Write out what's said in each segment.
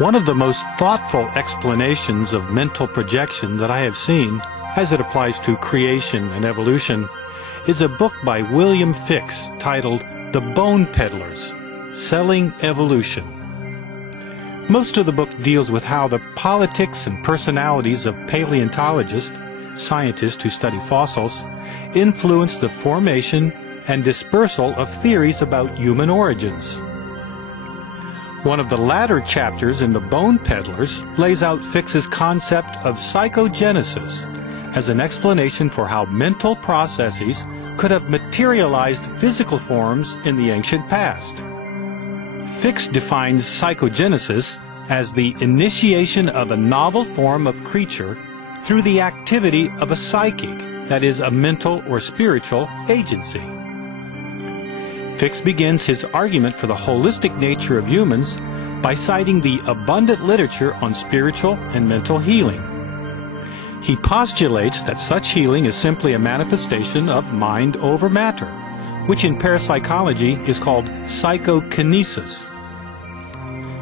One of the most thoughtful explanations of mental projection that I have seen, as it applies to creation and evolution, is a book by William Fix titled The Bone Peddlers, Selling Evolution. Most of the book deals with how the politics and personalities of paleontologists, scientists who study fossils, influence the formation and dispersal of theories about human origins. One of the latter chapters in The Bone Peddlers lays out Fix's concept of psychogenesis as an explanation for how mental processes could have materialized physical forms in the ancient past. Fix defines psychogenesis as the initiation of a novel form of creature through the activity of a psychic, that is, a mental or spiritual agency. Fix begins his argument for the holistic nature of humans by citing the abundant literature on spiritual and mental healing. He postulates that such healing is simply a manifestation of mind over matter, which in parapsychology is called psychokinesis.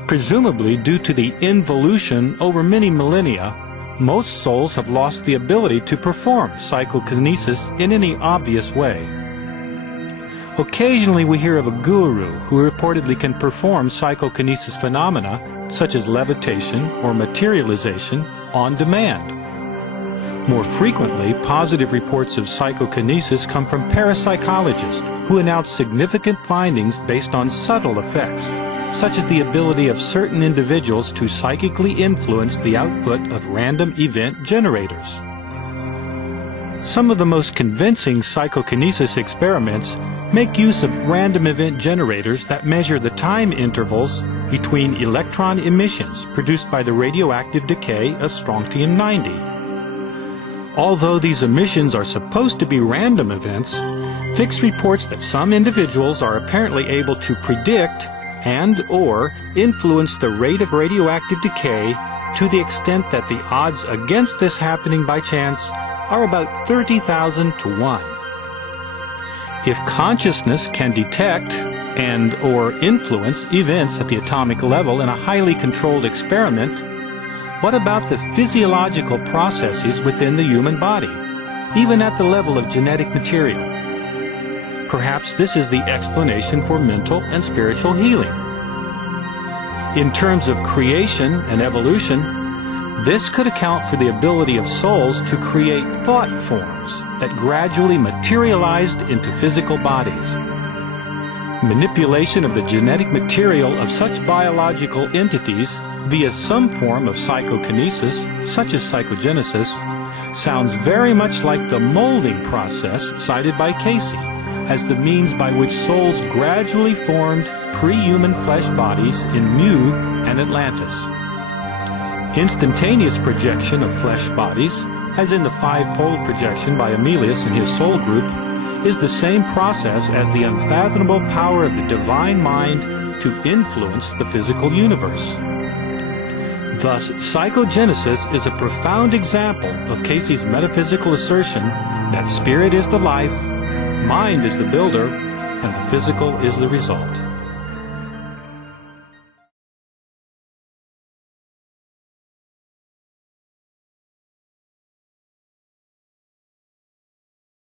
Presumably due to the involution over many millennia, most souls have lost the ability to perform psychokinesis in any obvious way. Occasionally we hear of a guru who reportedly can perform psychokinesis phenomena such as levitation or materialization on demand. More frequently, positive reports of psychokinesis come from parapsychologists who announce significant findings based on subtle effects, such as the ability of certain individuals to psychically influence the output of random event generators. Some of the most convincing psychokinesis experiments make use of random event generators that measure the time intervals between electron emissions produced by the radioactive decay of Strontium 90. Although these emissions are supposed to be random events, Fix reports that some individuals are apparently able to predict and/or influence the rate of radioactive decay to the extent that the odds against this happening by chance are about 30,000 to 1. If consciousness can detect and/or influence events at the atomic level in a highly controlled experiment, what about the physiological processes within the human body, even at the level of genetic material? Perhaps this is the explanation for mental and spiritual healing. In terms of creation and evolution, this could account for the ability of souls to create thought forms that gradually materialized into physical bodies. Manipulation of the genetic material of such biological entities via some form of psychokinesis, such as psychogenesis, sounds very much like the molding process cited by Cayce as the means by which souls gradually formed pre-human flesh bodies in Mu and Atlantis. Instantaneous projection of flesh bodies, as in the five-pole projection by Emilius and his soul group, is the same process as the unfathomable power of the divine mind to influence the physical universe. Thus, psychogenesis is a profound example of Cayce's metaphysical assertion that spirit is the life, mind is the builder, and the physical is the result.